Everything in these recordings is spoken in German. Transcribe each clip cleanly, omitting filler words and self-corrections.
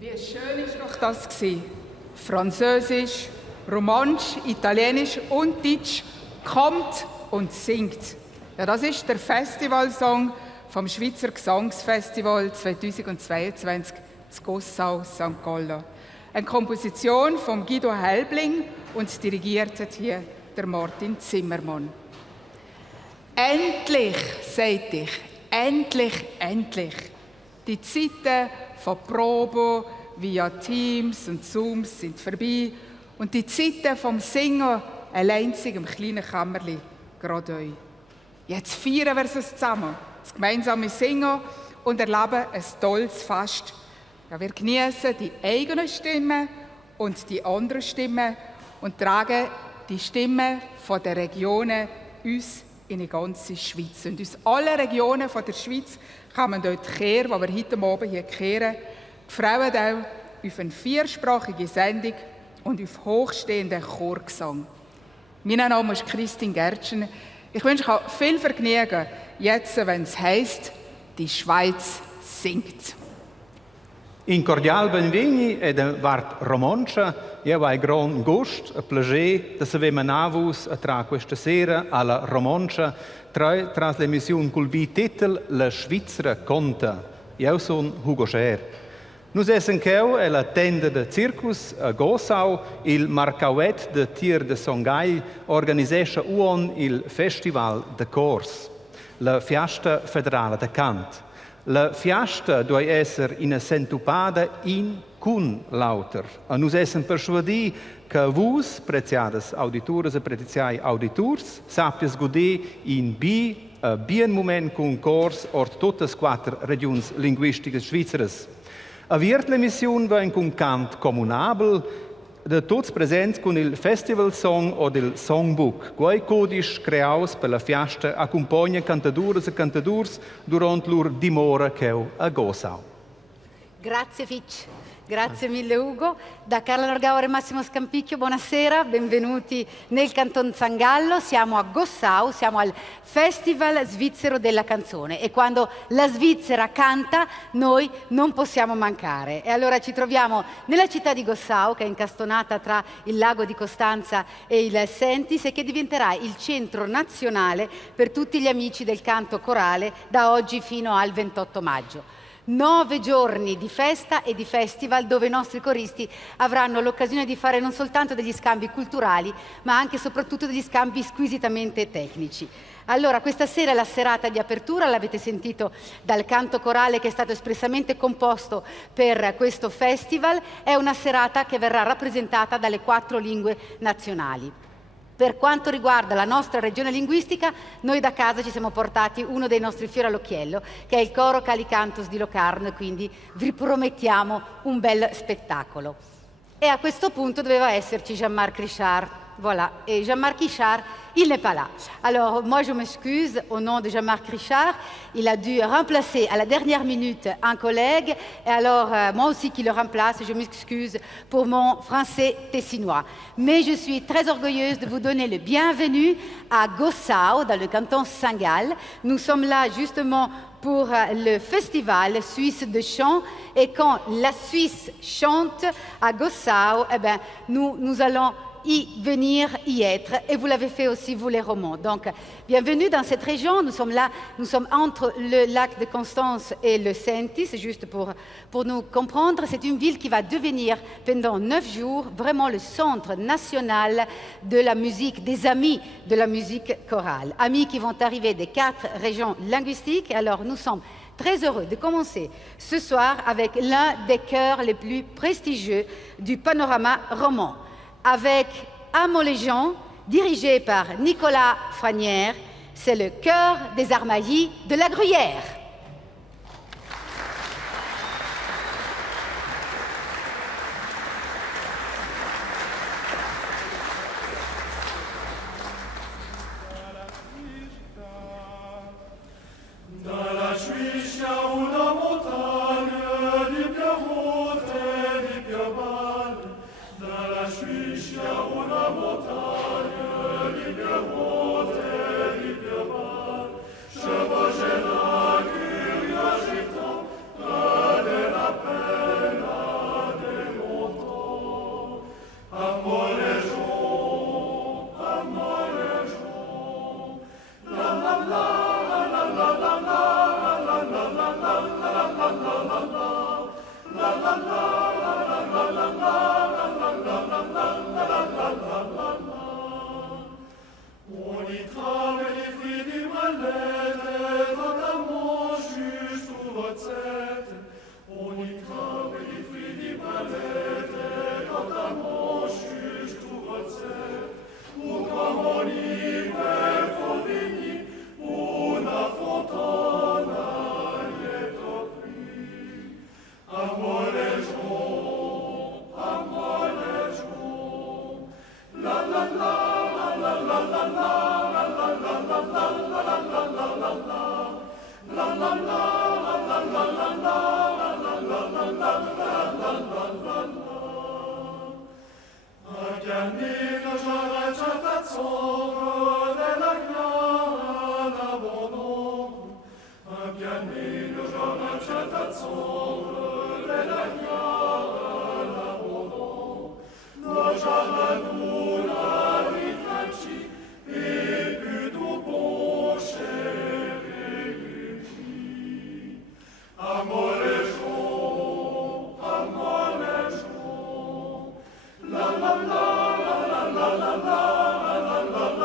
Wie schön ist doch das gewesen. Französisch, Romansch, Italienisch und Deutsch kommt und singt. Ja, das ist der Festivalsong vom Schweizer Gesangsfestival 2022 zu Gossau, St. Gallen. Eine Komposition von Guido Helbling und dirigiert hat hier der Martin Zimmermann. Endlich, sagt ich, endlich, endlich. Die Zeiten von Proben via Teams und Zooms sind vorbei und die Zeiten vom Singen allein im kleinen Kämmerli gerade euch. Jetzt feiern wir es zusammen, das gemeinsame Singen und erleben ein tolles Fest. Ja, wir genießen die eigenen Stimmen und die anderen Stimmen und tragen die Stimmen von der Regionen uns in die ganze Schweiz. Und aus allen Regionen von der Schweiz kann man dort kehren, wo wir heute Abend hier kehren, gefreut auch auf eine viersprachige Sendung und auf hochstehenden Chorgesang. Mein Name ist Christine Gertschen. Ich wünsche euch viel Vergnügen, jetzt, wenn es heisst, die Schweiz singt. In cordial benveni ed vart romancia, io hai gran gust, a piacere, da se vema navus tra questa sera alla romancia, tra l'emissione col titel La Schweizer Conta. Io sono Hugo Scher. Nus essen cheu è la tenda de Circus a Gossau, il Marcauet de Tier de Songhai organisescha uon il Festival de Cors, la Fiasta Federale de Cant. La fiasta deve essere in sentupada in cun lauter. E nus essen persuadi che vus, preziades auditores e preziai auditors, sappias goder in bien moment con cors or totes quattro regions linguisticas svizzeres. A viert l'emission va in con cant comunabel, de tots presents con il festival song o del songbook, quei codice creaus per la fiasta accompagna cantadores e cantadors durant lur dimora cheu a Gossau. Grazie Fitch, grazie mille Ugo. Da Carla Norgauer e Massimo Scampicchio, buonasera, benvenuti nel Canton Sangallo. Siamo a Gossau, siamo al Festival Svizzero della Canzone e quando la Svizzera canta noi non possiamo mancare. E allora ci troviamo nella città di Gossau, che è incastonata tra il lago di Costanza e il Sentis e che diventerà il centro nazionale per tutti gli amici del canto corale da oggi fino al 28 maggio. 9 giorni di festa e di festival dove i nostri coristi avranno l'occasione di fare non soltanto degli scambi culturali, ma anche e soprattutto degli scambi squisitamente tecnici. Allora, questa sera è la serata di apertura, l'avete sentito dal canto corale che è stato espressamente composto per questo festival, è una serata che verrà rappresentata dalle 4 lingue nazionali. Per quanto riguarda la nostra regione linguistica, noi da casa ci siamo portati uno dei nostri fiori all'occhiello, che è il coro Calicantus di Locarno, quindi vi promettiamo un bel spettacolo. E a questo punto doveva esserci Jean-Marc Richard. Voilà. E Jean-Marc Richard il n'est pas là. Alors, moi, je m'excuse au nom de Jean-Marc Richard. Il a dû remplacer à la dernière minute un collègue. Et alors, moi aussi qui le remplace, je m'excuse pour mon français tessinois. Mais je suis très orgueilleuse de vous donner le bienvenu à Gossau, dans le canton Saint-Gall. Nous sommes là justement pour le festival suisse de chant. Et quand la Suisse chante à Gossau, eh ben, nous allons venir y être, et vous l'avez fait aussi vous les Romans. Donc bienvenue dans cette région. Nous sommes là, nous sommes entre le lac de Constance et le Senti. C'est juste pour nous comprendre. C'est une ville qui va devenir pendant 9 jours vraiment le centre national de la musique, des amis de la musique chorale, amis qui vont arriver des 4 régions linguistiques. Alors nous sommes très heureux de commencer ce soir avec l'un des chœurs les plus prestigieux du panorama roman, avec Amo les gens, dirigé par Nicolas Franière. C'est le chœur des Armaillis de la Gruyère. La la la la la la la la la la la.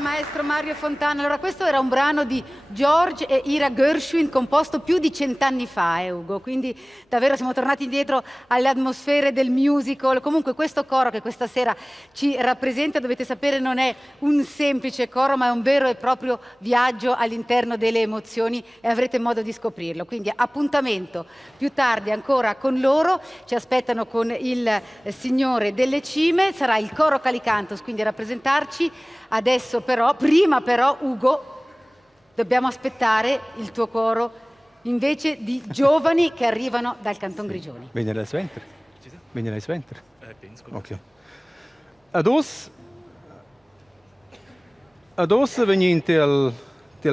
maestro Mario Fontana. Allora, questo era un brano di George e Ira Gershwin composto più di 100 anni fa, Ugo, quindi davvero siamo tornati indietro alle atmosfere del musical. Comunque questo coro che questa sera ci rappresenta, dovete sapere, non è un semplice coro, ma è un vero e proprio viaggio all'interno delle emozioni e avrete modo di scoprirlo. Quindi appuntamento più tardi ancora con loro, ci aspettano con il Signore delle Cime, sarà il coro Calicantos quindi a rappresentarci. Adesso però, prima però, Ugo, dobbiamo aspettare il tuo coro invece di giovani che arrivano dal Canton Grigioni. Venire al Sventer? Venire al Sventer? Penso. Ok. Ados veninte al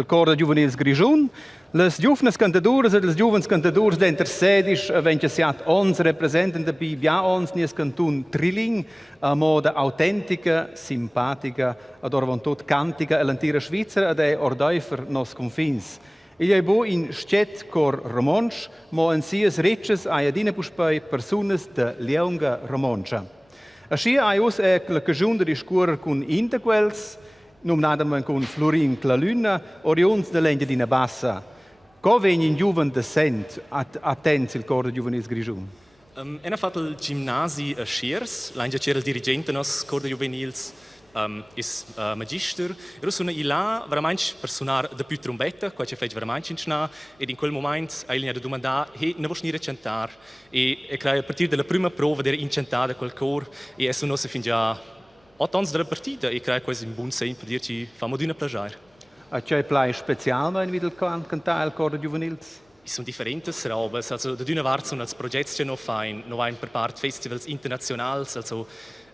coro Juvenils Grigion. Les giovnes cantadores e les giovens cantadores d'enter sedis aventi siat ons representan da bi bia ons nies cantun Trilling a moda autentica, simpatica, ad orvon tot cantica e l'antira Svizzera ad e ordeifer nos confins. Il è bo in stet cor romansch, mo en sies riches ai adine puspai personas de leunga romanscha. Aschi ai us e la cagiun de discurer cun intequels, nominadamen con Florin Claluna, oriuns de l'Endia d'ina Bassa. Come in giuven decent attens il coro Juvenis Grigion? Ena fatto il gimnasi a Schiers, l'angia c'era il dirigente nos coro juvenils, is magister. Ero sono là veramente per suonare da più trombetta, qua ci fece veramente in scena, ed in quel momento egli ha domandato, hey, ne vuoi venire a cantare? E a partire dalla prima prova era incantata quel coro, e adesso non si fin già 8 anni della partita, e credo questo è un buon segno per dirci, famo di una piacere. C'è plai special no in videl cantare il coro Juvenils? Sono differenti robe, also da una parte sono i progetti che non fanno per parte festivals internazionali, also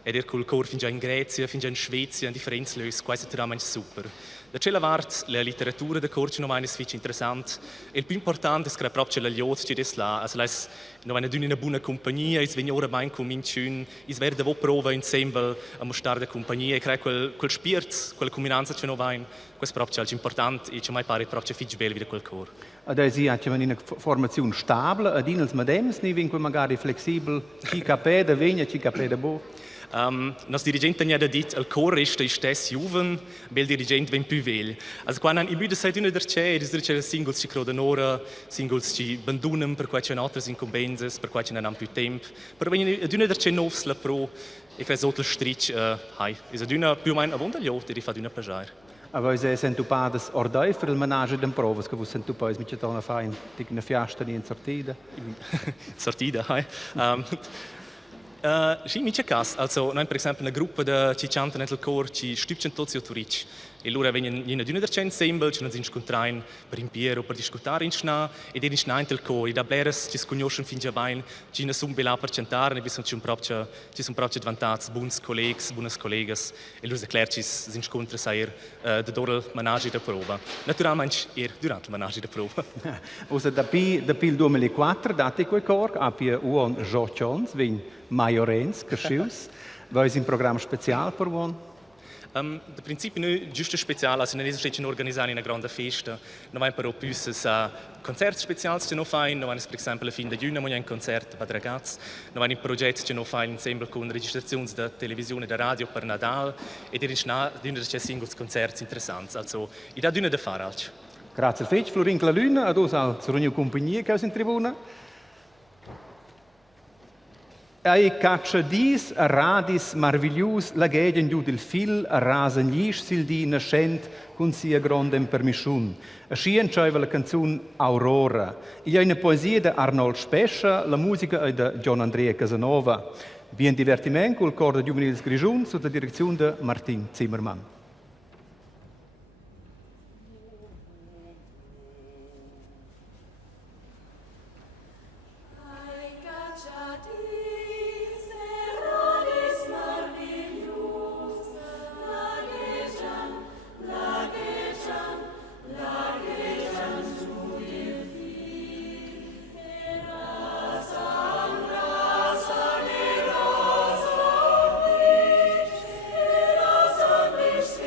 ed er col cor fin già in Grecia, fin già in Svezia, in differenti lös, questo è veramente super. Da c'è la parte, la letteratura del cor non è sfici interessante, e il più importante è che proprio la liot ci des là, also es non è una buona compagnia, es vegna ora mein con min schön, es werde vo prova insieme a mostrare la compagnia, e creo quel spirit, quella combinanza che non va in, questo proprio è importante, e ci mai pare proprio fitch bello di quel cor. Adesso c'è una formazione stabile, ad inels madems, ne vinco magari flessibile, chi capè da vegna, chi capè da bo. Nos dirigente ha detto il coro è stes juven, bel dirigente ben più vegli. Also quando i bude sai una der c'è, c'è singles ci croda ora, singles ci abbandonano per cui c'è altre incombenze, per cui c'è non più tempo. Per venire ad una der c'è novs la pro e fa sotto il strich, hai, è ad una più o meno avondagliote e fa una piacere. Aber se sentu padas ordei per il menage den provas che vu sentu poi mit c'è una fain di una fiasta in sortida. Sortida, hai. Sì, mi c'è caso. Also, noi per esempio una gruppa di ci cantano nel coro, ci stupcano tutti autorici. E loro vengono in una c'è insieme, ci si incontrano per impiero, per discutere in scena, e in scena in il coro. E da bleres ci si conoscono fin già bene, ci ne sono là per cantare, e ci sono proprio diventati buoni colleghi, buone colleghe. E loro erklären ci si incontrano sempre durante il menage da prova. Naturalmente, durante il menage da prova. Usa da il 2004 dati quel cor, apie uon Jochons, vin Majorens, geschius, weil es ein Programm spezial per uon. In principio noi giusto speciale, also non esiste organizzare una grande festa, non abbiamo però più concerti speciali che non fanno, non abbiamo per esempio la fine di giugno un concerto per ragazzi, non abbiamo progetti che non fanno insieme con registrazioni da televisione e da radio per Nadal e di c'è singoli concerti interessanti, also i da da fare altro. Grazie fetch, Florin Claluna, ad us al Sorugno Compagnia che in tribuna. Ei caccia dis a radis marviglius la gegen giù del fil a rasen glis sil di nascent con sia grande permission. A scien c'aveva la canzone Aurora. Il y a una poesia di Arnold Spescia, la musica è di Gian Andrea Casanova. Bien divertiment col coro di Juvenils Grigion sotto la direzione di Martin Zimmermann. This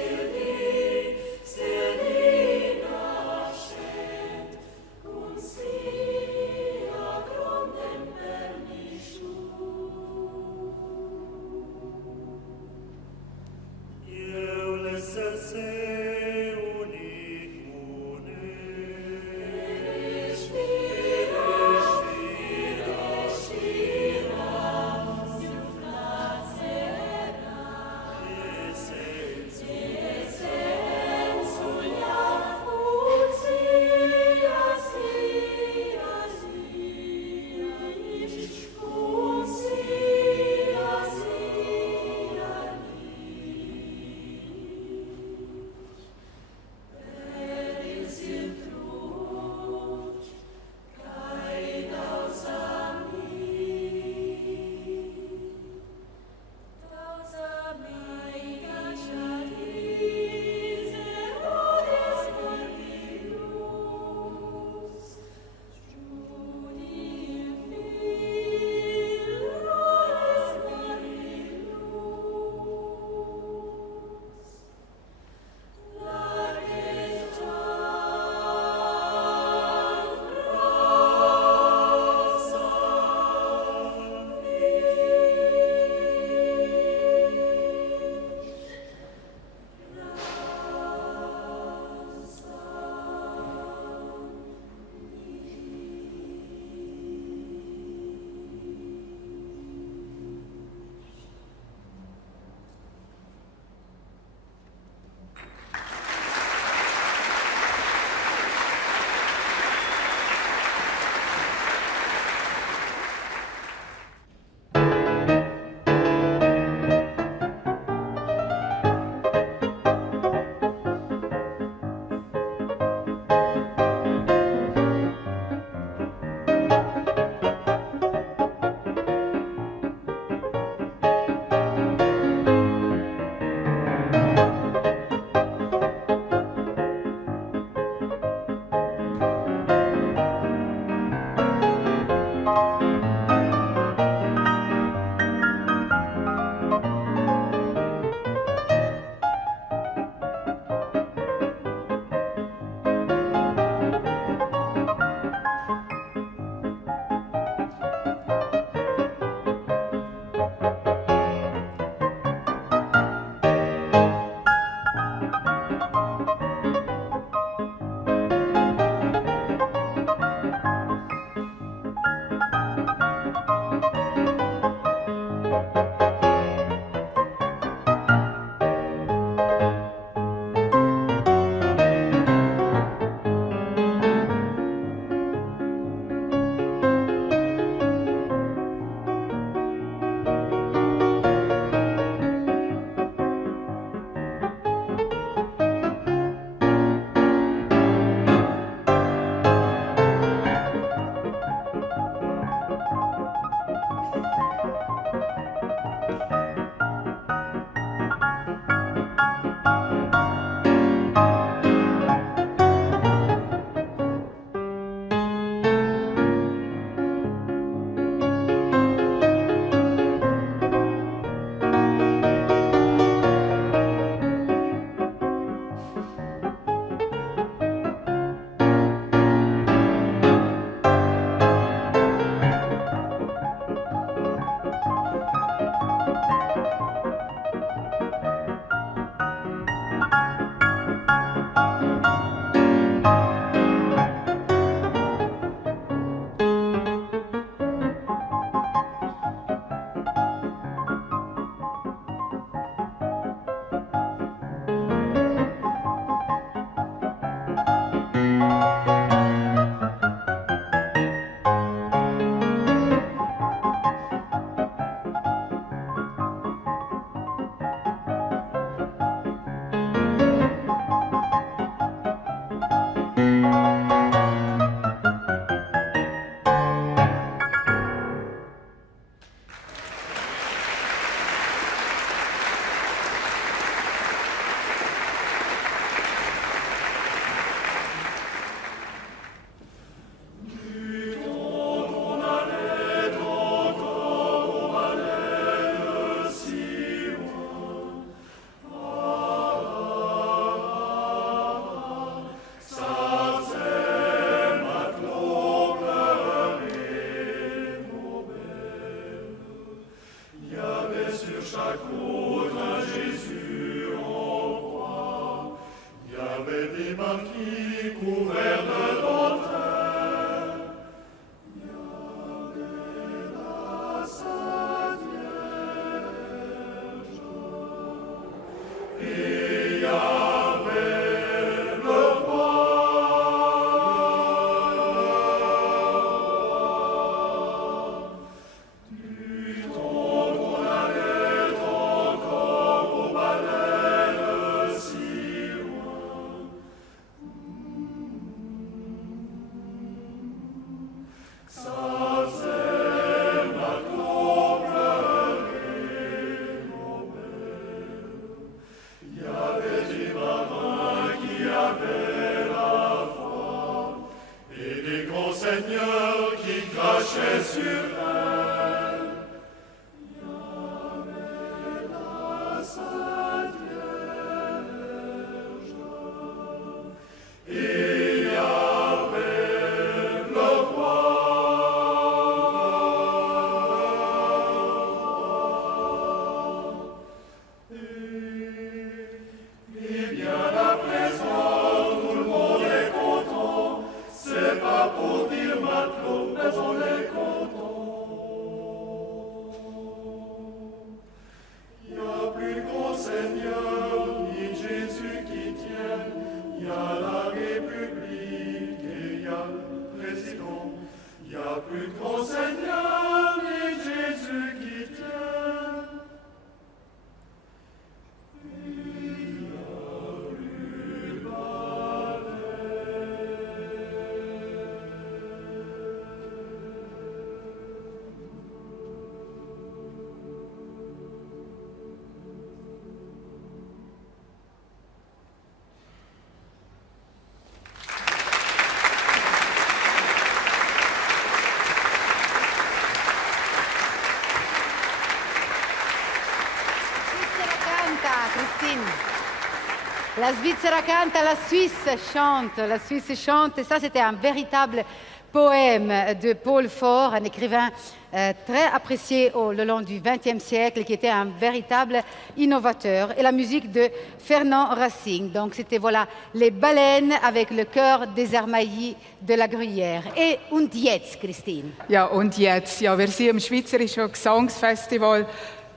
La Svizzera canta, la Suisse chante. La Suisse chante. Et ça, c'était un véritable poème de Paul Faure, un écrivain très apprécié le long du XXe siècle, qui était un véritable innovateur. Et la musique de Fernand Racine. Donc, c'était voilà les baleines avec le chœur des Armaillis de la Gruyère. Et und jetzt, Christine? Ja, und jetzt? Ja, wir sind am Schweizerischen Gesangsfestival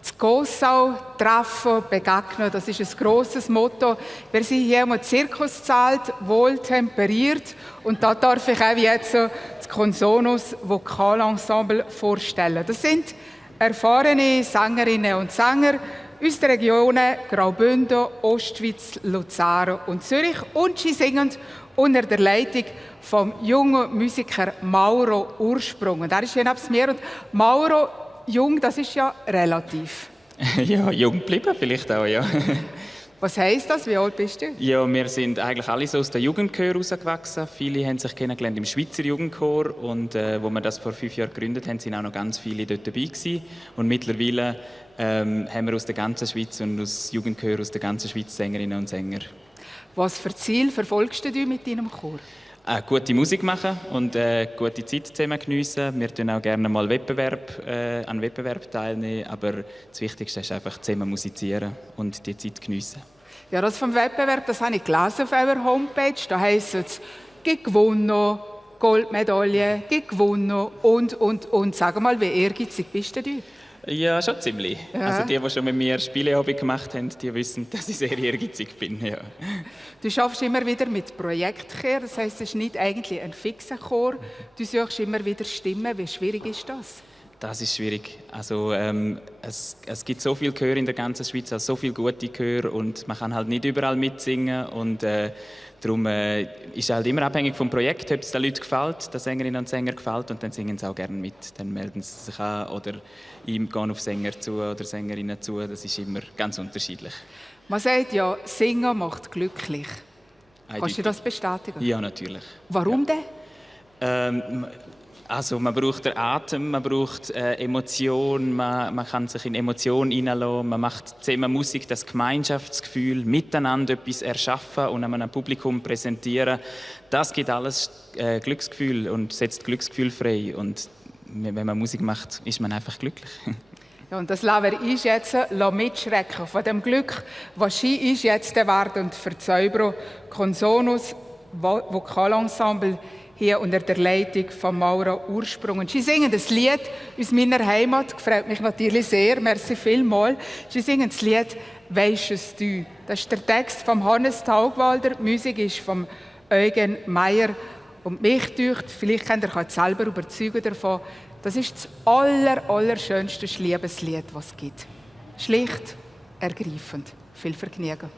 zu Gossau treffen, begegnen. Das ist ein grosses Motto. Wir sind hier im Zirkuszelt, wohltemperiert. Und da darf ich auch jetzt das Consonus Vokalensemble vorstellen. Das sind erfahrene Sängerinnen und Sänger aus den Regionen Graubünden, Ostschweiz, Luzern und Zürich. Und sie singen unter der Leitung vom jungen Musiker Mauro Ursprung. Und er ist hier neben mir. Und Mauro, jung, das ist ja relativ. Ja, jung geblieben vielleicht auch, ja. Was heisst das? Wie alt bist du? Ja, wir sind eigentlich alle so aus den Jugendchor rausgewachsen. Viele haben sich kennengelernt im Schweizer Jugendchor und wo wir das vor 5 Jahren gegründet haben, sind auch noch ganz viele dort dabei gewesen. Und mittlerweile haben wir aus der ganzen Schweiz und aus Jugendchor aus der ganzen Schweiz Sängerinnen und Sänger. Was für Ziel verfolgst du mit deinem Chor? Gute Musik machen und gute Zeit zusammen geniessen. Wir tun auch gerne mal an Wettbewerb teilnehmen, aber das Wichtigste ist einfach zusammen musizieren und die Zeit geniessen. Ja, das vom Wettbewerb, das habe ich gelesen auf eurer Homepage. Da heisst es, gewonnen, Goldmedaille, gewonnen und. Sag mal, wie ehrgeizig bist du? Ja, schon ziemlich. Ja. Also die schon mit mir Spieleabend gemacht haben, die wissen, dass ich sehr ehrgeizig bin. Ja. Du schaffst immer wieder mit Projektchor, das heisst, es ist nicht eigentlich ein fixer Chor. Du suchst immer wieder Stimmen. Wie schwierig ist das? Das ist schwierig. Also, es gibt so viele Chöre in der ganzen Schweiz, also so viele gute Chöre und man kann halt nicht überall mitsingen und darum ist es halt immer abhängig vom Projekt, ob es den Leuten gefällt, den Sängerinnen und Sängern gefällt und dann singen sie auch gerne mit. Dann melden sie sich an oder gehen auf Sänger zu oder Sängerinnen zu. Das ist immer ganz unterschiedlich. Man sagt ja, Singen macht glücklich. Eindeutig. Kannst du das bestätigen? Ja, natürlich. Warum denn? Also man braucht den Atem, man braucht Emotion, man kann sich in Emotionen hineinlassen, man macht zusammen Musik, das Gemeinschaftsgefühl, miteinander etwas erschaffen und einem Publikum präsentieren. Das gibt alles Glücksgefühl und setzt Glücksgefühl frei. Und wenn man Musik macht, ist man einfach glücklich. Ja, und das lassen wir uns jetzt mitschrecken von dem Glück, was sie uns jetzt werden und für Zäubro Consonus Vokalensemble hier unter der Leitung von Mauro Ursprung. Und sie singen das Lied aus meiner Heimat, gefreut mich natürlich sehr, merci vielmals. Sie singen das Lied «Weisst es du». Das ist der Text von Hannes Taugwalder, die Musik ist von Eugen Meyer. Und mich dünkt, vielleicht könnt ihr euch selber überzeugen davon, das ist das allerschönste Liebeslied, das es gibt. Schlicht, ergreifend. Viel Vergnügen.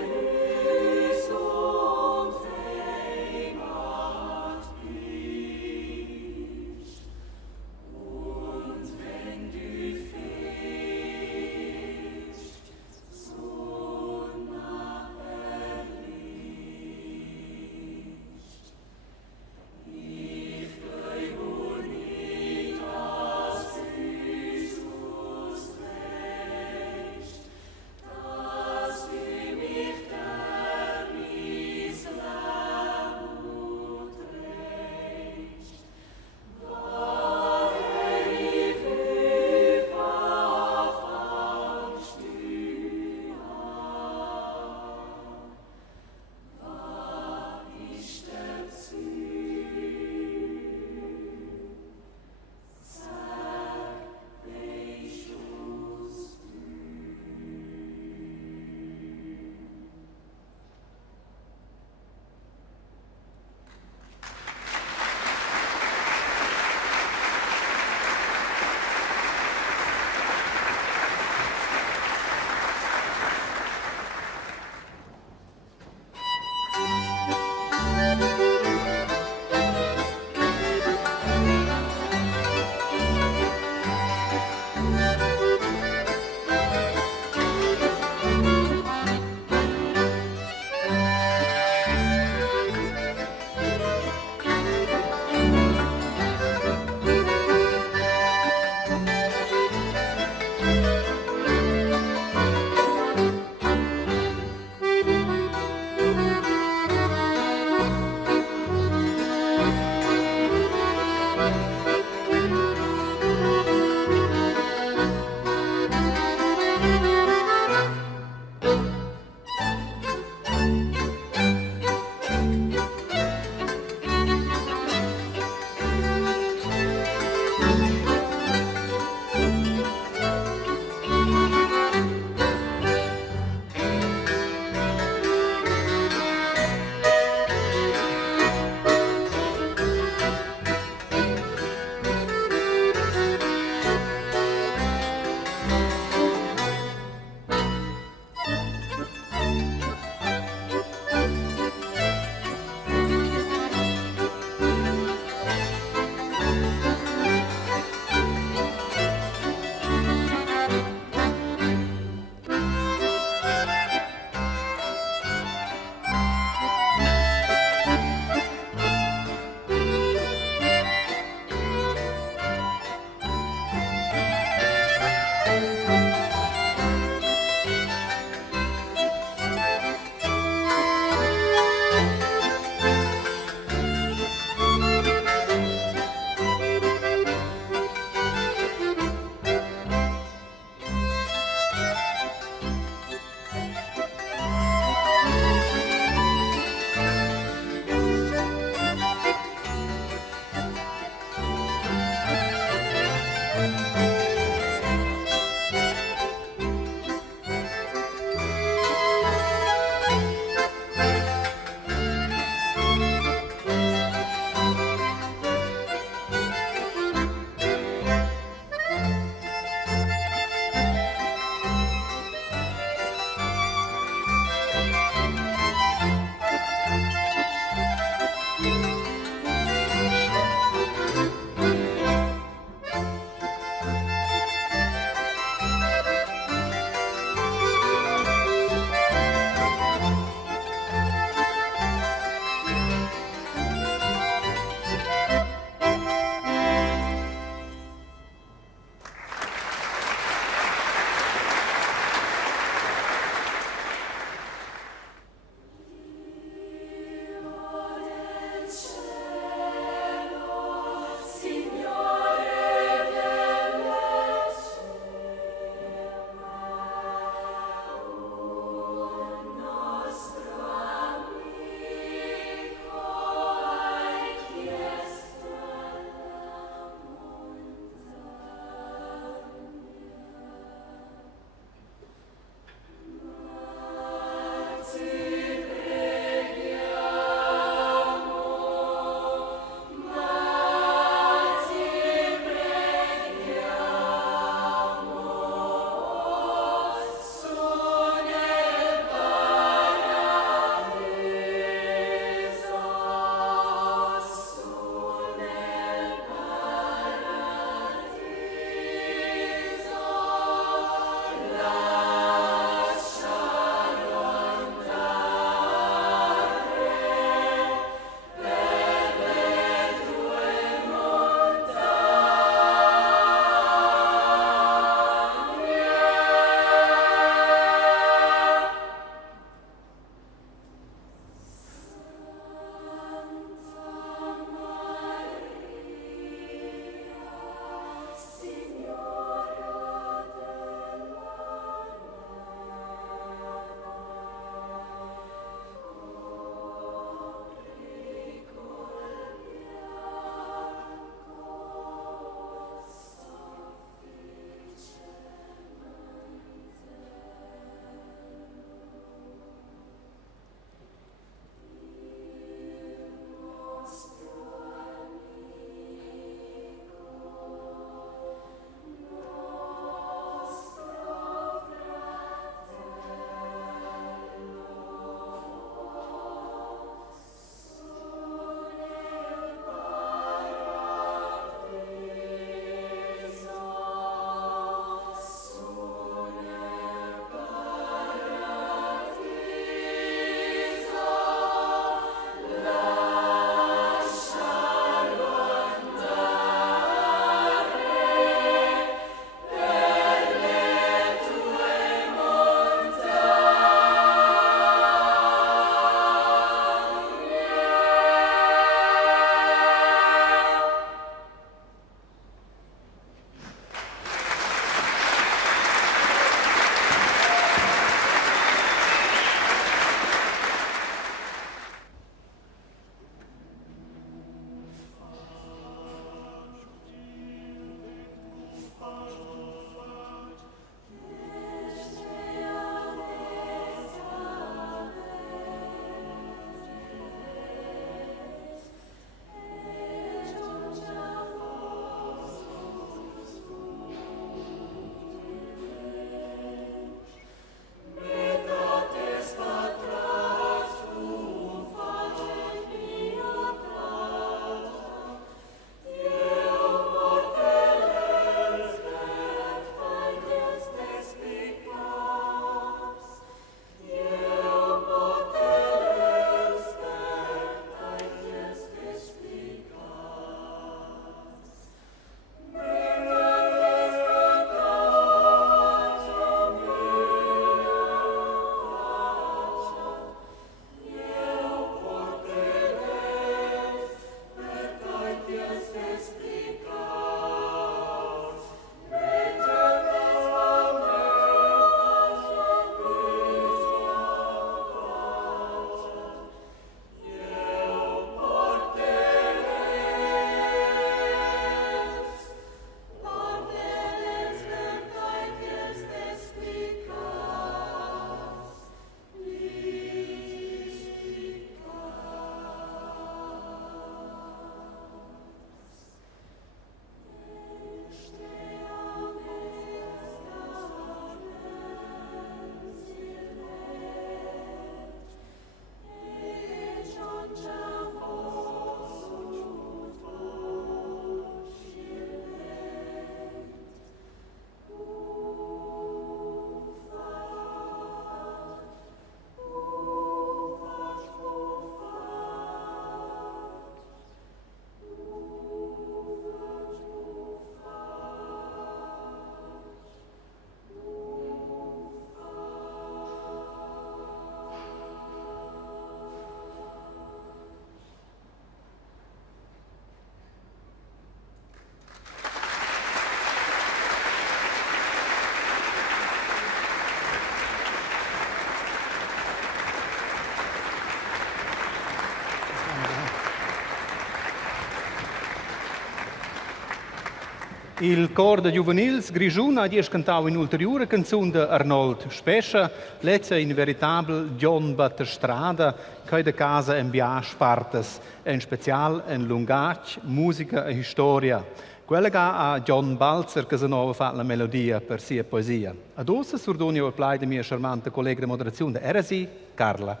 Il coro de Juvenils Grigiun ha cantau in ulteriore canzone de Arnold Spescha, lezza in veritable John Battestrada, che de casa en biasch partes, en special en lungac, musica e storia. Quella che a John Balzer che se nuova fa la melodia per sia poesia. Ad ossa surdonio plai de mia charmante collega di moderazione de RSI, Carla.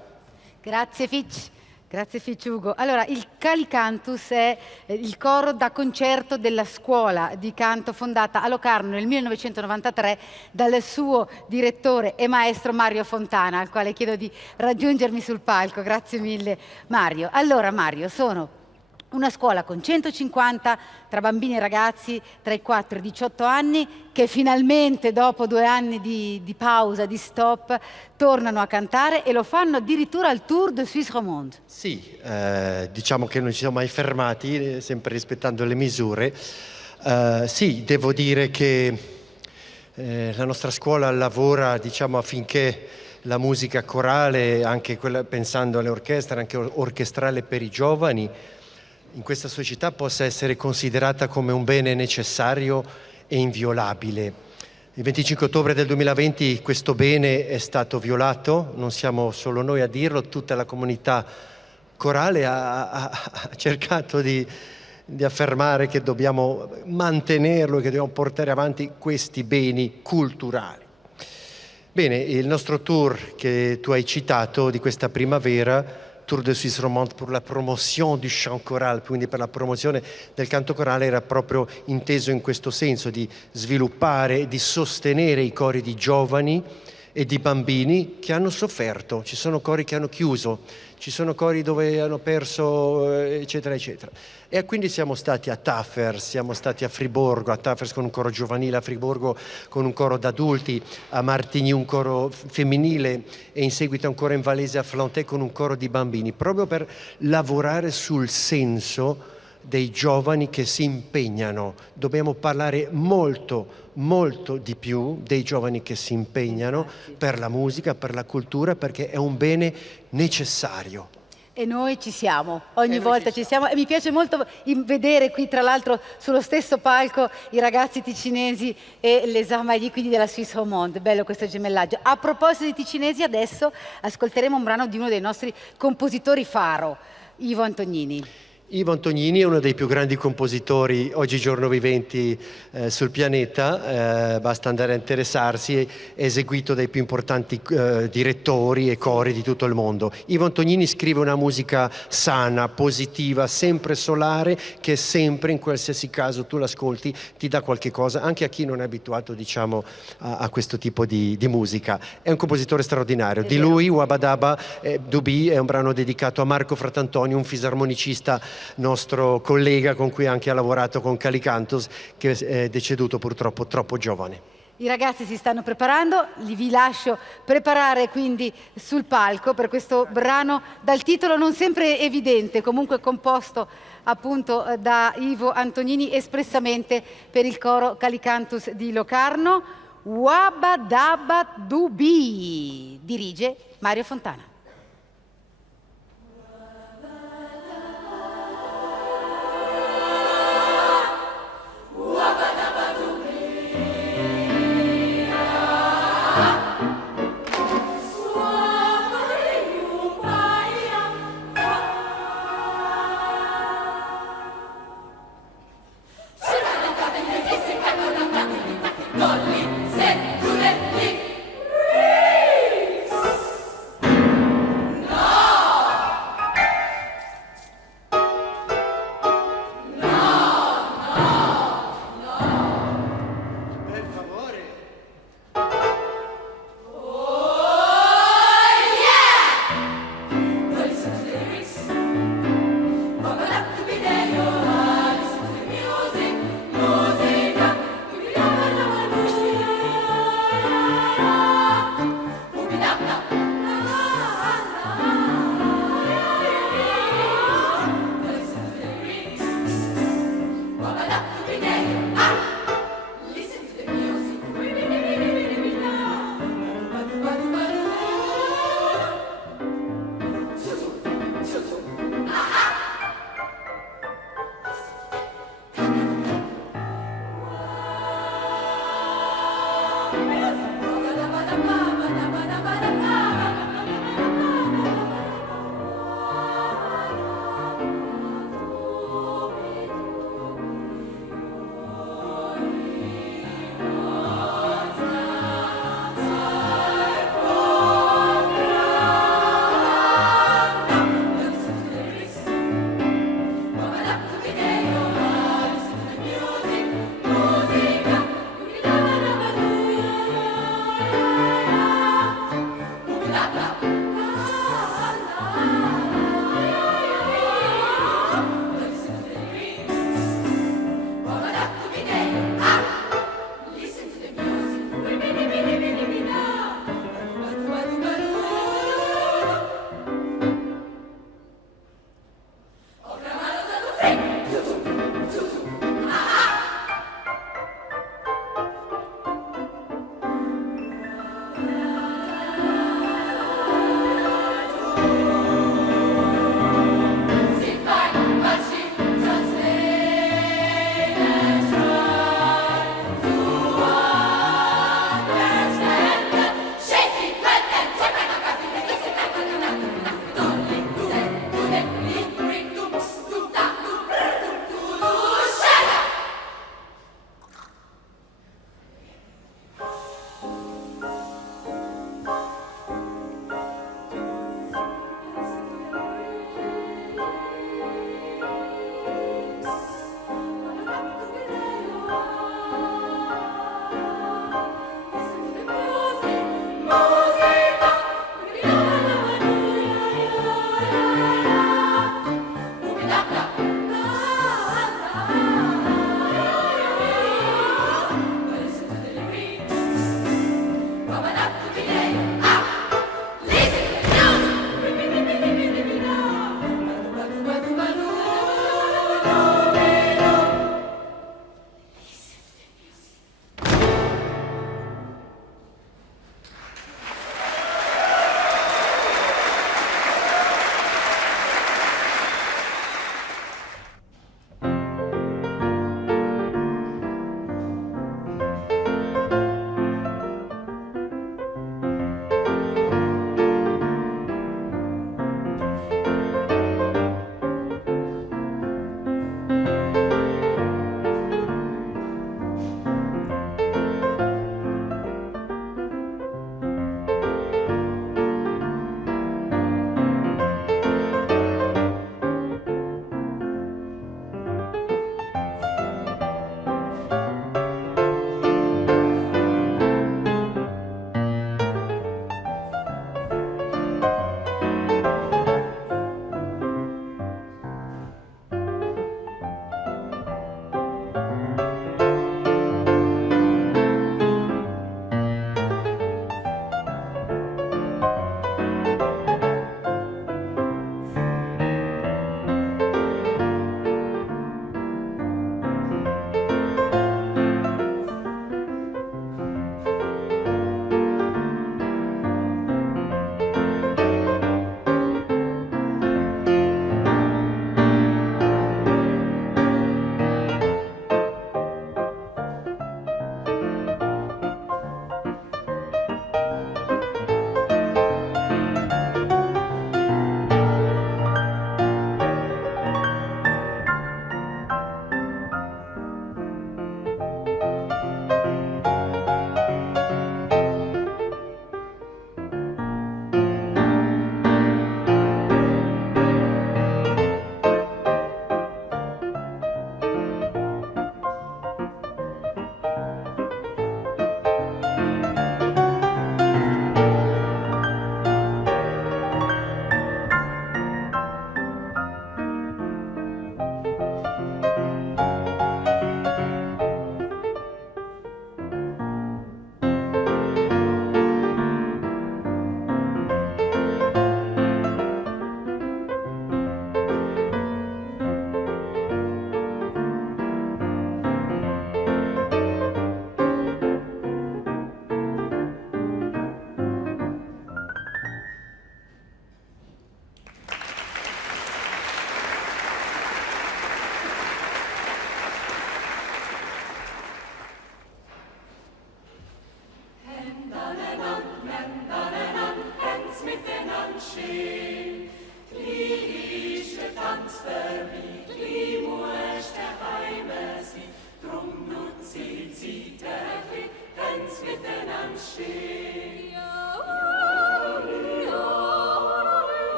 Grazie Fitch. Grazie Ugo. Allora, il Calicantus è il coro da concerto della scuola di canto fondata a Locarno nel 1993 dal suo direttore e maestro Mario Fontana, al quale chiedo di raggiungermi sul palco. Grazie mille Mario. Allora Mario, sono una scuola con 150 tra bambini e ragazzi tra i 4 e i 18 anni che finalmente dopo 2 anni di pausa, di stop, tornano a cantare e lo fanno addirittura al Tour de Suisse Romande. Sì, diciamo che non ci siamo mai fermati, sempre rispettando le misure. Sì, devo dire che la nostra scuola lavora, diciamo, affinché la musica corale, anche quella, pensando alle orchestre, anche orchestrale per i giovani, in questa società possa essere considerata come un bene necessario e inviolabile. Il 25 ottobre del 2020 questo bene è stato violato, non siamo solo noi a dirlo, tutta la comunità corale ha cercato di affermare che dobbiamo mantenerlo e che dobbiamo portare avanti questi beni culturali. Bene, il nostro tour che tu hai citato di questa primavera, Tour de Suisse Romande pour la promotion du chant choral, quindi per la promozione del canto corale, era proprio inteso in questo senso, di sviluppare e di sostenere i cori di giovani e di bambini che hanno sofferto. Ci sono cori che hanno chiuso, ci sono cori dove hanno perso, eccetera, eccetera. E quindi siamo stati a Taffers, siamo stati a Friburgo, a Taffers con un coro giovanile, a Friburgo con un coro d'adulti, a Martigny un coro femminile e in seguito ancora in Vallese a Flantais con un coro di bambini, proprio per lavorare sul senso dei giovani che si impegnano. Dobbiamo parlare molto di più dei giovani che si impegnano per la musica, per la cultura, perché è un bene necessario. E noi ci siamo, ogni volta ci siamo, e mi piace molto vedere qui tra l'altro sullo stesso palco i ragazzi ticinesi e les Armaillis quindi della Suisse Romande, bello questo gemellaggio. A proposito di ticinesi, adesso ascolteremo un brano di uno dei nostri compositori faro, Ivo Antognini. Ivo Antognini è uno dei più grandi compositori oggigiorno viventi sul pianeta, basta andare a interessarsi, è eseguito dai più importanti direttori e cori di tutto il mondo. Ivo Antognini scrive una musica sana, positiva, sempre solare, che sempre, in qualsiasi caso tu l'ascolti, ti dà qualche cosa, anche a chi non è abituato, diciamo, a questo tipo di musica. È un compositore straordinario. Di lui, Wabadaba Dubi è un brano dedicato a Marco Fratantonio, un fisarmonicista nostro collega con cui anche ha lavorato con Calicantus, che è deceduto purtroppo troppo giovane. I ragazzi si stanno preparando, vi lascio preparare quindi sul palco per questo brano dal titolo non sempre evidente, comunque composto appunto da Ivo Antognini espressamente per il coro Calicantus di Locarno. Wabadaba Dubi, dirige Mario Fontana.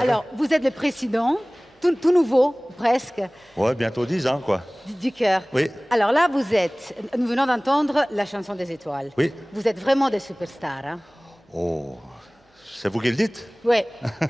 Alors, vous êtes le président, tout nouveau presque. Ouais, bientôt 10 ans, quoi. Du chœur. Oui. Alors là, nous venons d'entendre la chanson des étoiles. Oui. Vous êtes vraiment des superstars. Hein? Oh, c'est vous qui le dites? Oui,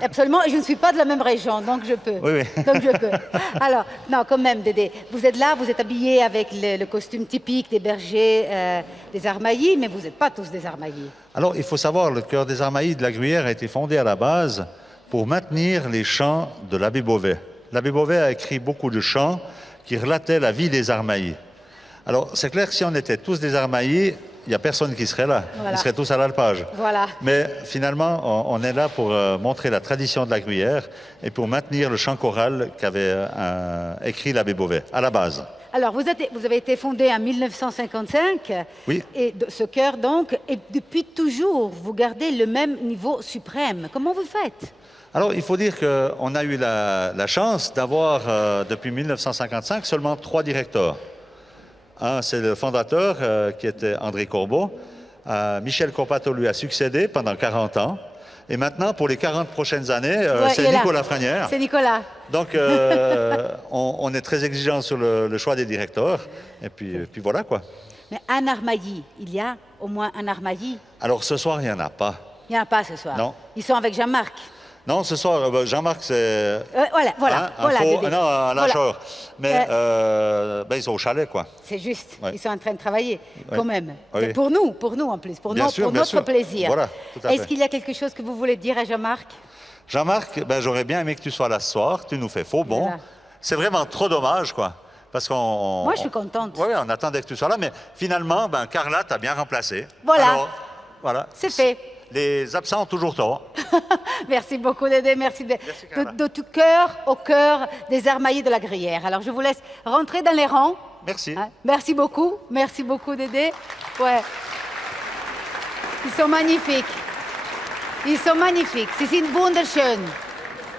absolument. Je ne suis pas de la même région, donc je peux. Oui, oui. Donc je peux. Alors, non, quand même, Dédé, vous êtes là, vous êtes habillé avec le costume typique des bergers des Armaillis, mais vous n'êtes pas tous des Armaillis. Alors, il faut savoir, le chœur des Armaillis de la Gruyère a été fondé à la base pour maintenir les chants de l'abbé Beauvais. L'abbé Beauvais a écrit beaucoup de chants qui relataient la vie des Armaillis. Alors, c'est clair que si on était tous des Armaillis, il n'y a personne qui serait là. Voilà. Ils seraient tous à l'alpage. Voilà. Mais finalement, on est là pour montrer la tradition de la Gruyère et pour maintenir le chant choral qu'avait écrit l'abbé Beauvais, à la base. Alors, vous avez été fondé en 1955. Oui. Et ce chœur, donc, et depuis toujours, vous gardez le même niveau suprême. Comment vous faites? Alors, il faut dire qu'on a eu la chance d'avoir, depuis 1955, seulement 3 directeurs. Un, c'est le fondateur, qui était André Corbeau. Michel Corpato lui a succédé pendant 40 ans. Et maintenant, pour les 40 prochaines années, c'est Nicolas Franière. C'est Nicolas. Donc, on est très exigeant sur le choix des directeurs. Et puis voilà, quoi. Mais un Armaillis, il y a au moins un Armaillis. Alors, ce soir, il n'y en a pas. Il n'y en a pas ce soir. Non. Ils sont avec Jean-Marc. Non, ce soir, Jean-Marc, c'est... Voilà. Non, un nageur. Mais ils sont au chalet, quoi. C'est juste, Ouais. ils sont en train de travailler, quand même. Oui. Pour nous en plus, pour Bien sûr, bien notre sûr. plaisir. Voilà, tout à Est-ce fait. qu'il y a quelque chose que vous voulez dire à Jean-Marc? Jean-Marc, j'aurais bien aimé que tu sois là ce soir. Tu nous fais faux bon. Voilà. C'est vraiment trop dommage, quoi. Parce qu'on... Moi, je suis contente. Oui, on attendait que tu sois là. Mais finalement, Carla t'a bien remplacé. Voilà. Alors, voilà. C'est fait. Les absents ont toujours tort. Merci beaucoup, Dédé. Merci Carla. de tout cœur au cœur des Armaillis de la Gruyère. Alors, je vous laisse rentrer dans les rangs. Merci. Hein? Merci beaucoup, Dédé. Ouais. Ils sont magnifiques. Sie sind wunderschön.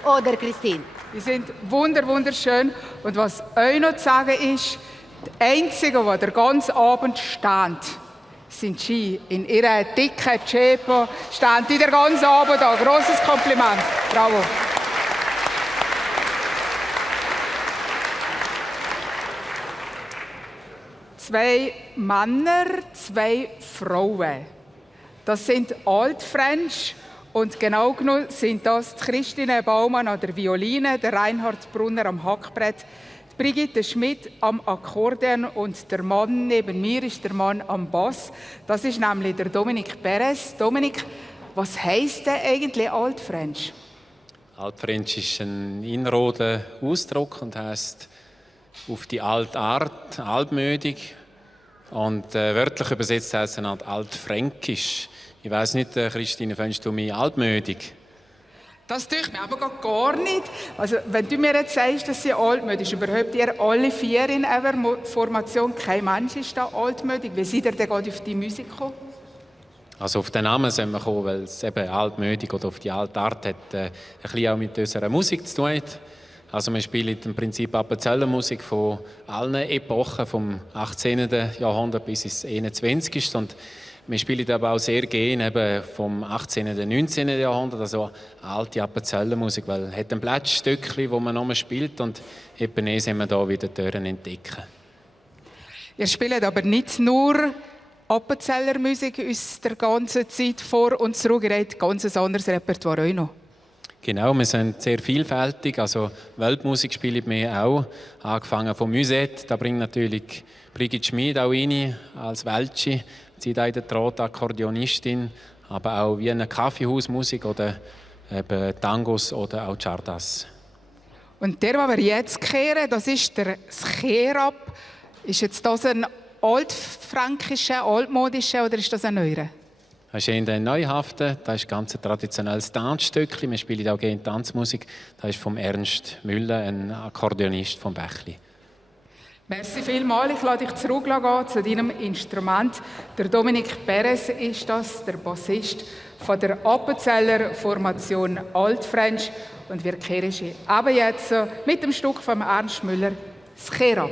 Oder, Christine? Die sind wunderschön. Und was euch noch zu sagen ist, die Einzigen, die den ganzen Abend stehen, sind sie. In ihrer dicken Chepo stehen die den ganzen Abend da. Grosses Kompliment. Bravo. Zwei Männer, 2 Frauen. Das sind Altfrench und genau genommen sind das die Christine Baumann an der Violine, der Reinhard Brunner am Hackbrett, die Brigitte Schmidt am Akkordeon und der Mann neben mir ist der Mann am Bass. Das ist nämlich der Dominik Perez. Dominik, was heisst denn eigentlich Altfrench? Altfrench ist ein inroder Ausdruck und heisst auf die alte Art, altmütig. Und wörtlich übersetzt heisst es halt altfränkisch. Ich weiss nicht, Christine, findest du mich altmütig? Das tue ich mir aber gar nicht. Also, wenn du mir jetzt sagst, dass sie altmütig ist, überhaupt ihr alle 4 in einer Formation, kein Mensch ist da altmütig. Wie seid ihr denn gerade auf die Musik gekommen? Also auf den Namen sind wir gekommen, weil es eben altmütig oder auf die alte Art hat, ein bisschen auch mit unserer Musik zu tun hat. Also wir spielen im Prinzip Appenzellermusik von allen Epochen, vom 18. Jahrhundert bis ins 21. Und wir spielen aber auch sehr gerne eben vom 18. und 19. Jahrhundert, also alte Appenzellermusik, weil es hat ein Blättstückchen, das man nochmal spielt und eben sind wir da wieder Türen entdecken. Ihr spielt aber nicht nur Appenzellermusik aus der ganzen Zeit vor und zurück, ihr habt ein ganz anderes Repertoire auch noch. Genau, wir sind sehr vielfältig, also Weltmusik spielen wir auch, angefangen von Musette, da bringt natürlich Brigitte Schmid auch rein, als Weltschi, sie da in der Trot, Akkordeonistin, aber auch wie eine Kaffeehausmusik oder eben Tangos oder auch Czardas. Und der, den wir jetzt kehren, das ist der Scherab. Ist jetzt das ein altfränkischer, altmodischer oder ist das ein neuer? Das ist eher ein neuhafter, das ist ein ganz traditionelles Tanzstückchen. Wir spielen auch gerne Tanzmusik. Das ist von Ernst Müller, ein Akkordeonist vom Bächli. Merci vielmals. Ich lade dich zurückgehen zu deinem Instrument. Der Dominik Perez ist das, der Bassist von der Appenzeller Formation Altfrench. Und wir kehren sie eben jetzt mit dem Stück von Ernst Müller, Scherab.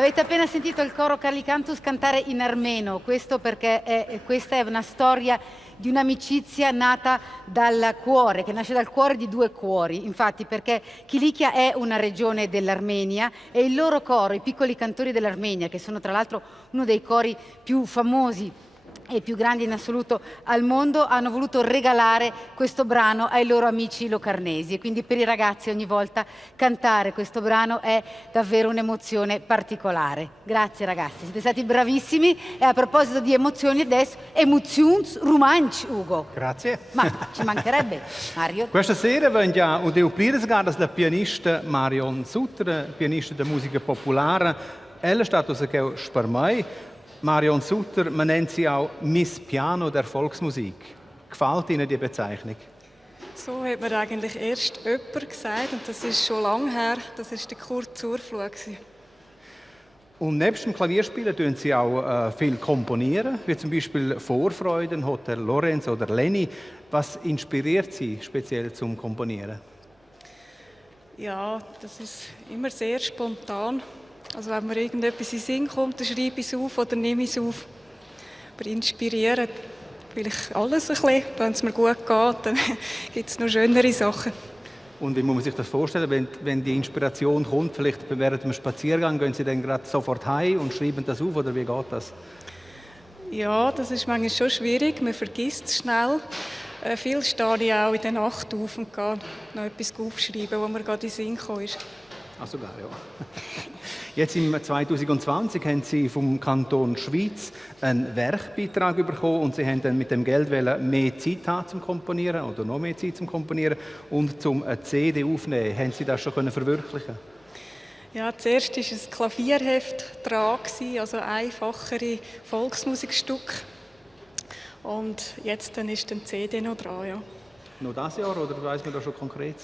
Avete appena sentito il coro Carli Cantus cantare in armeno, questo perché questa è una storia di un'amicizia nata dal cuore, che nasce dal cuore di due cuori. Infatti, perché Kilikia è una regione dell'Armenia e il loro coro, i piccoli cantori dell'Armenia, che sono tra l'altro uno dei cori più famosi e più grandi in assoluto al mondo, hanno voluto regalare questo brano ai loro amici locarnesi, e quindi per i ragazzi ogni volta cantare questo brano è davvero un'emozione particolare. Grazie ragazzi, siete stati bravissimi. E a proposito di emozioni, adesso Emotionsromansch, Ugo. Grazie. Ma ci mancherebbe, Mario. Questa sera venga un deu pliresgadas la pianista Marion Sutter, pianista da musica popolare. Ella stato se che per me Marion Sutter, man nennt sie auch Miss Piano der Volksmusik. Gefällt Ihnen die Bezeichnung? So hat mir eigentlich erst jemand gesagt, und das ist schon lange her, das war der Kurt Zurflug. Und nebst dem Klavierspielen tun Sie auch viel komponieren, wie zum Beispiel Vorfreuden, Hotel Lorenz oder Lenny. Was inspiriert Sie speziell zum Komponieren? Ja, das ist immer sehr spontan. Also wenn mir irgendetwas in den Sinn kommt, dann schreibe ich es auf oder nehme ich es auf. Aber inspirieren vielleicht alles ein bisschen. Wenn es mir gut geht, dann gibt es noch schönere Sachen. Und wie muss man sich das vorstellen, wenn die Inspiration kommt, vielleicht während dem Spaziergang, gehen Sie dann gerade sofort heim und schreiben das auf, oder wie geht das? Ja, das ist manchmal schon schwierig, man vergisst es schnell. Viel stehe ich auch in der Nacht auf und gehe noch etwas aufschreiben, wo mir gerade in den Sinn gekommen ist. Ach sogar, ja. Jetzt im 2020 haben Sie vom Kanton Schweiz einen Werkbeitrag bekommen und Sie haben dann mit dem Geld mehr Zeit haben zum Komponieren oder noch mehr Zeit zum Komponieren und zum eine CD aufnehmen. Haben Sie das schon verwirklichen? Ja, zuerst war ein Klavierheft dran, also einfachere Volksmusikstück. Und jetzt dann ist eine CD noch dran, ja. Noch dieses Jahr oder weiss man da schon konkret?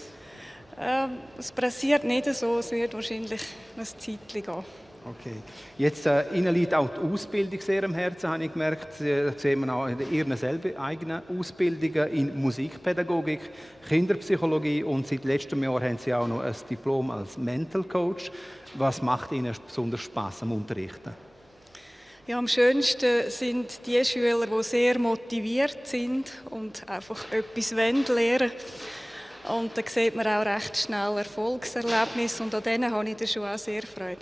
Es passiert nicht so, es wird wahrscheinlich ein Zeitchen gehen. Okay. Jetzt Ihnen liegt auch die Ausbildung sehr am Herzen, habe ich gemerkt. Das sieht man auch in Ihren selber eigenen Ausbildungen in Musikpädagogik, Kinderpsychologie und seit letztem Jahr haben Sie auch noch ein Diplom als Mental Coach. Was macht Ihnen besonders Spaß am Unterrichten? Ja, am schönsten sind die Schüler, die sehr motiviert sind und einfach etwas lernen wollen. Und da sieht man auch recht schnell Erfolgserlebnisse und an denen habe ich dann schon auch sehr Freude.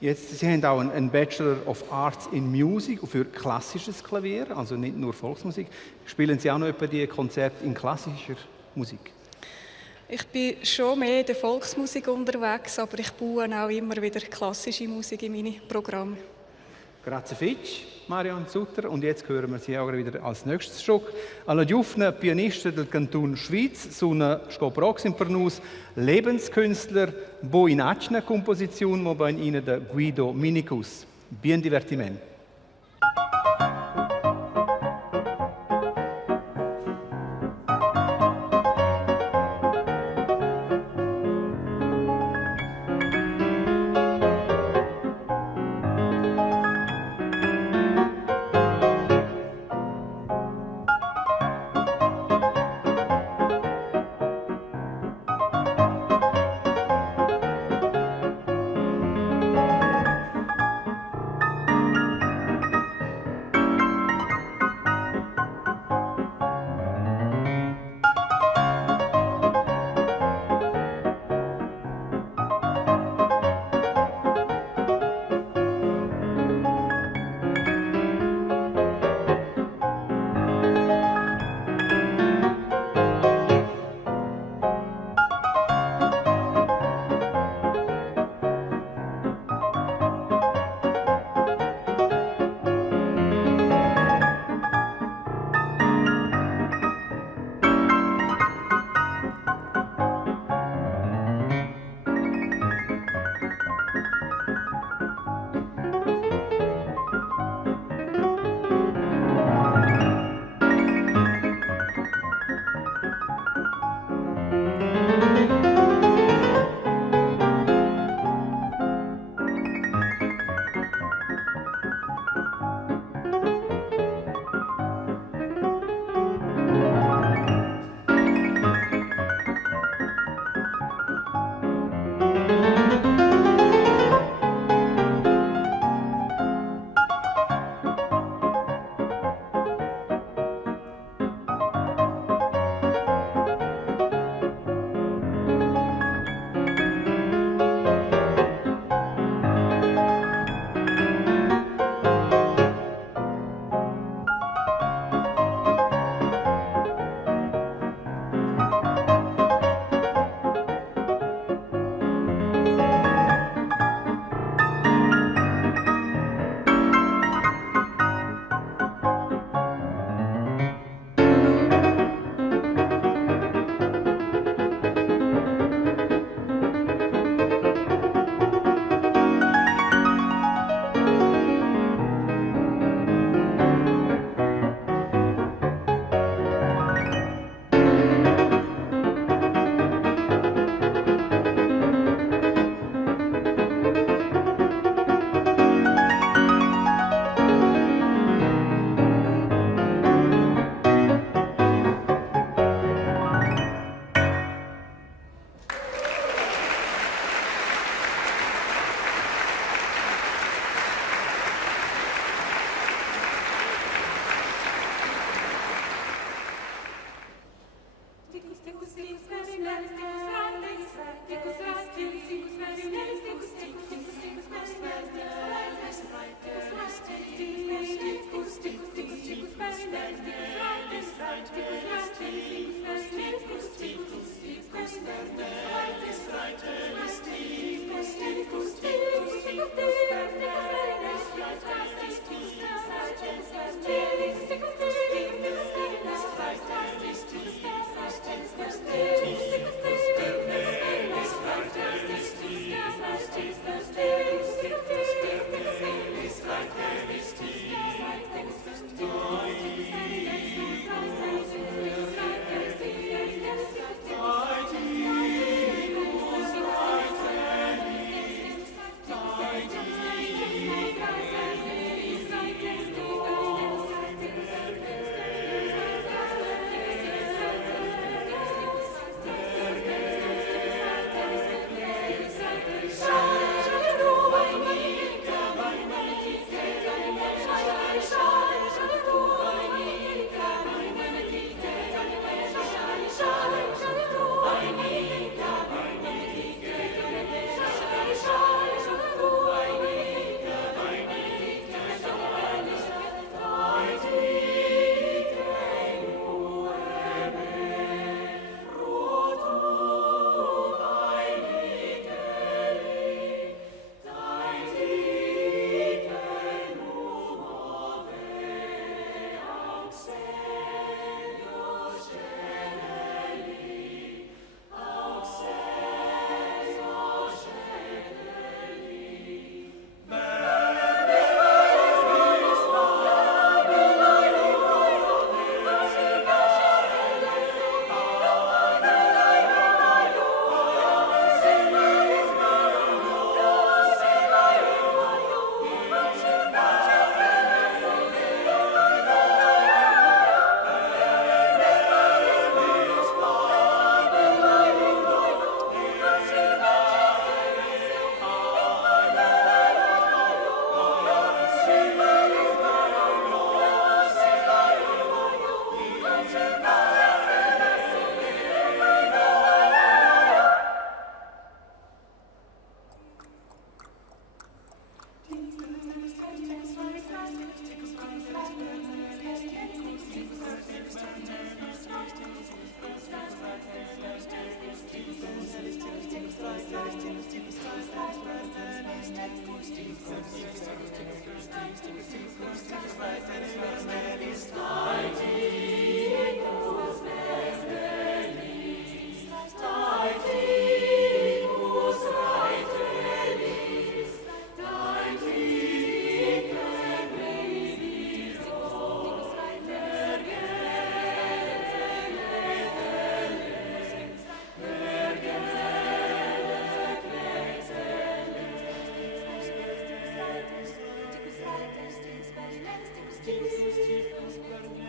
Jetzt, Sie haben auch einen Bachelor of Arts in Music für klassisches Klavier, also nicht nur Volksmusik. Spielen Sie auch noch etwa die Konzerte in klassischer Musik? Ich bin schon mehr in der Volksmusik unterwegs, aber ich baue auch immer wieder klassische Musik in meine Programme. Grazie Fitch, Marion Sutter. Und jetzt hören wir Sie auch wieder als nächstes Stück. Alla giovane pianista del Canton Schweiz sono scoproxim per nus Lebenskünstler, bo in acna composizione mo ben ina da Guido Minicus. Bien divertiment. Sticus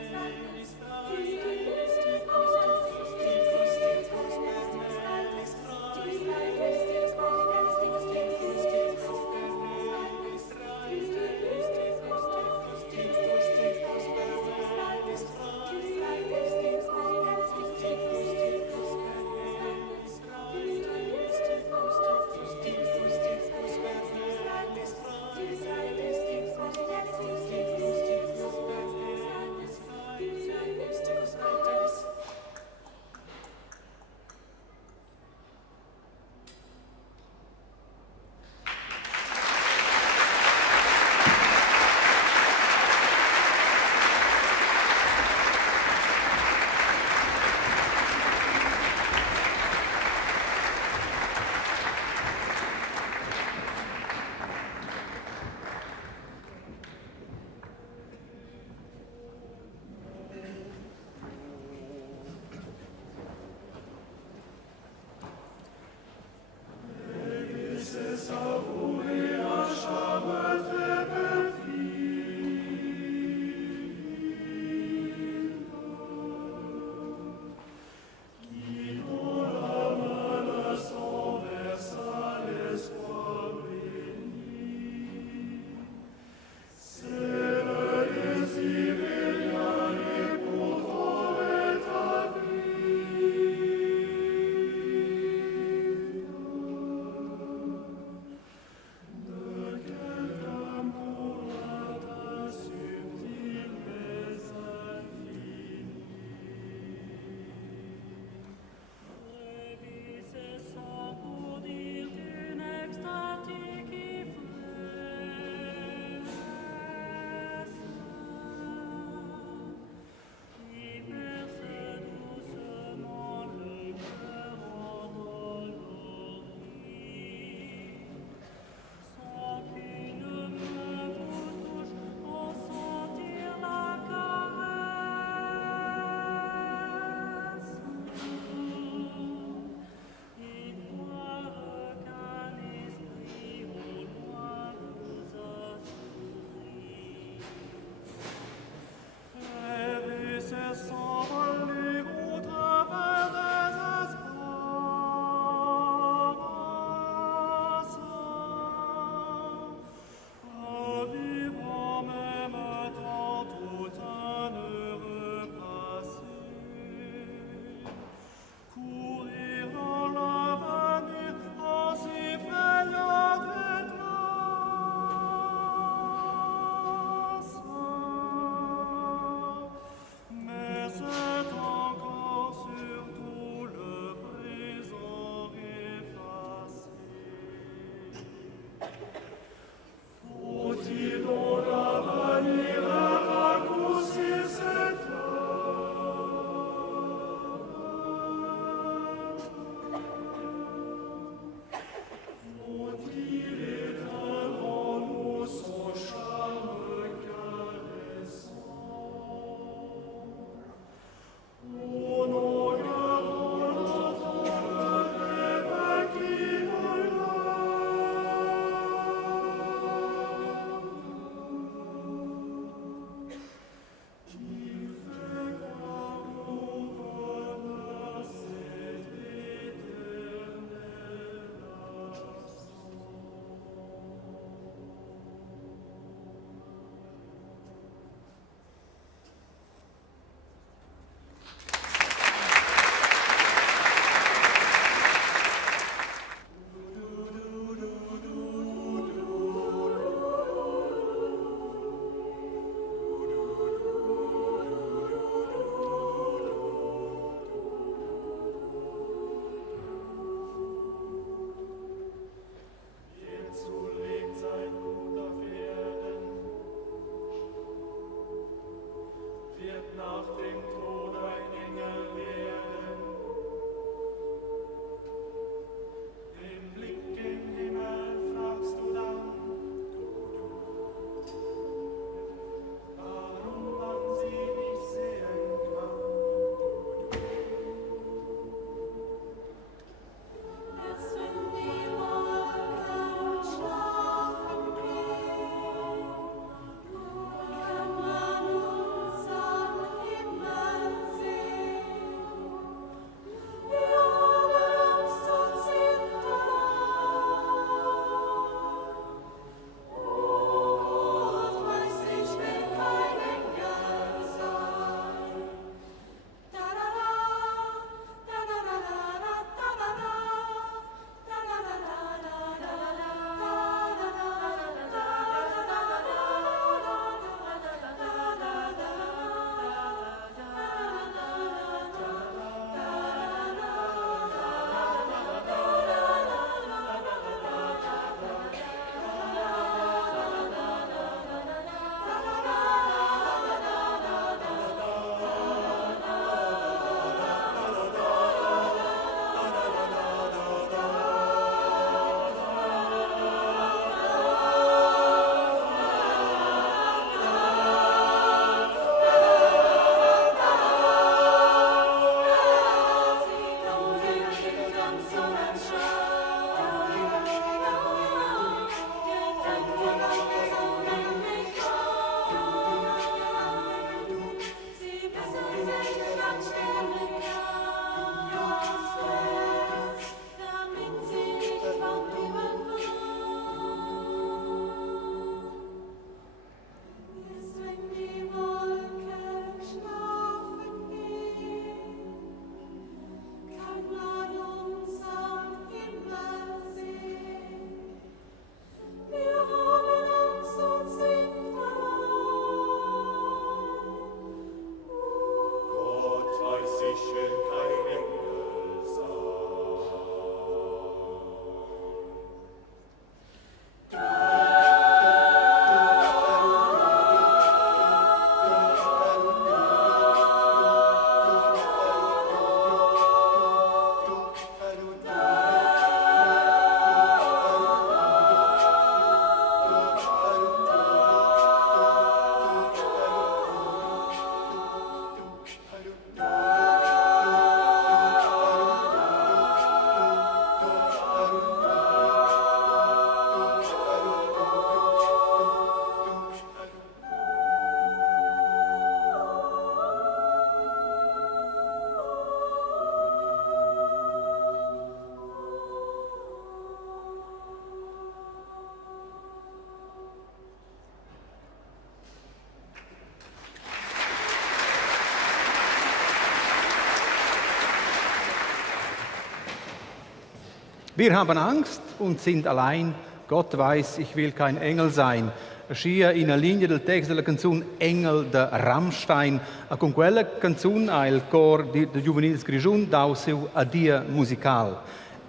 Wir haben Angst und sind allein. Gott weiß, ich will kein Engel sein. Scia in una linea del testo della canzone Engel de Rammstein. E con quella canzone il cor di Juvenils Grigiun dà il suo addio musicale.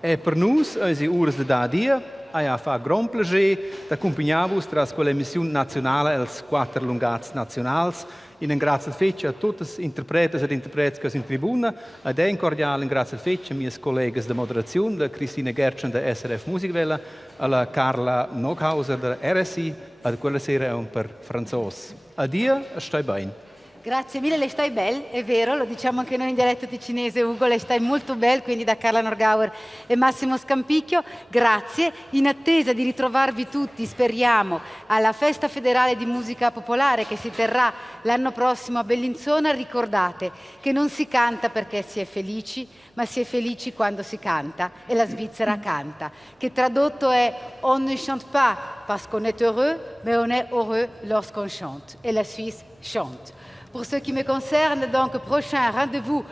E per noi, unsere ore di addio, ha fatto gran piacere di accompagnarvi tra quelle missioni nazionali e le 4 lungats nazionali. In grazie fece a tutti gli interpreti e interpreti che sono in tribuna, ed un cordiale grazie fece ai miei colleghi di moderazione, la Christine Gertschen der SRF Musikwelle, alla Carla Noghauser der RSI, e quella sera un per Franzos. Addio, stai bene. Grazie mille, le stai belle, è vero, lo diciamo anche noi in dialetto ticinese, Ugo, le stai molto belle, quindi da Carla Norgauer e Massimo Scampicchio, grazie. In attesa di ritrovarvi tutti, speriamo, alla Festa Federale di Musica Popolare che si terrà l'anno prossimo a Bellinzona, ricordate che non si canta perché si è felici, ma si è felici quando si canta e la Svizzera canta, che tradotto è on ne chante pas parce qu'on est heureux, mais on est heureux lorsqu'on chante, et la Suisse chante. Pour ce qui me concerne, donc, prochain rendez-vous,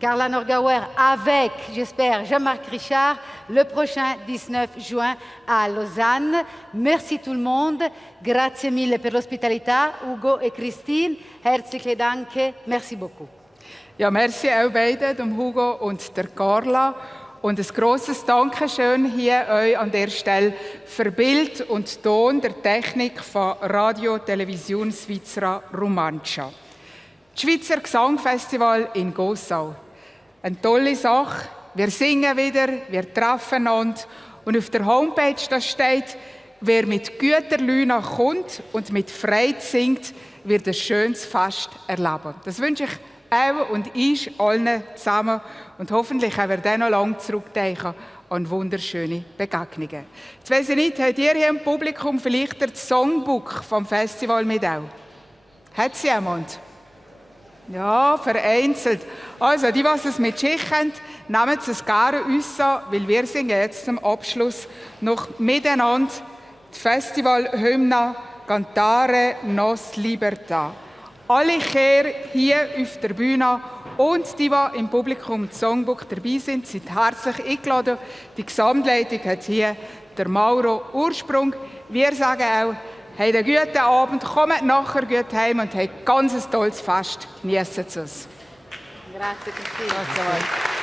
Carla Norgauer avec, j'espère, Jean-Marc Richard, le prochain 19 juin à Lausanne. Merci tout le monde. Grazie mille per l'ospitalità, Ugo et Christine. Herzliche Danke. Merci beaucoup. Ja, merci auch beiden, dem Hugo und der Carla. Und ein grosses Dankeschön hier euch an der Stelle für Bild und Ton der Technik von Radio Television Svizzera Romancia. Das Schweizer Gesangfestival in Gossau. Eine tolle Sache. Wir singen wieder, wir treffen uns. Und auf der Homepage da steht, wer mit guter Laune kommt und mit Freude singt, wird ein schönes Fest erleben. Das wünsche ich auch und ich allen zusammen. Und hoffentlich haben wir dann noch lange zurückdenken an wunderschöne Begegnungen. Jetzt weiss ich nicht, habt ihr hier im Publikum vielleicht das Songbook vom Festival mit auch? Hat es jemand? Ja, vereinzelt. Also, die, was es mit sich haben, nehmen Sie es gerne uns an, weil wir singen jetzt zum Abschluss noch miteinander die Festivalhymne Cantare nos Libertà. Alle Chöre hier auf der Bühne und die im Publikum das Songbook dabei sind, sind herzlich eingeladen. Die Gesamtleitung hat hier der Mauro Ursprung. Wir sagen auch, habt einen guten Abend, kommt nachher gut heim und habt ganz ein tolles Fest. Genießt es. Grazie Cristina.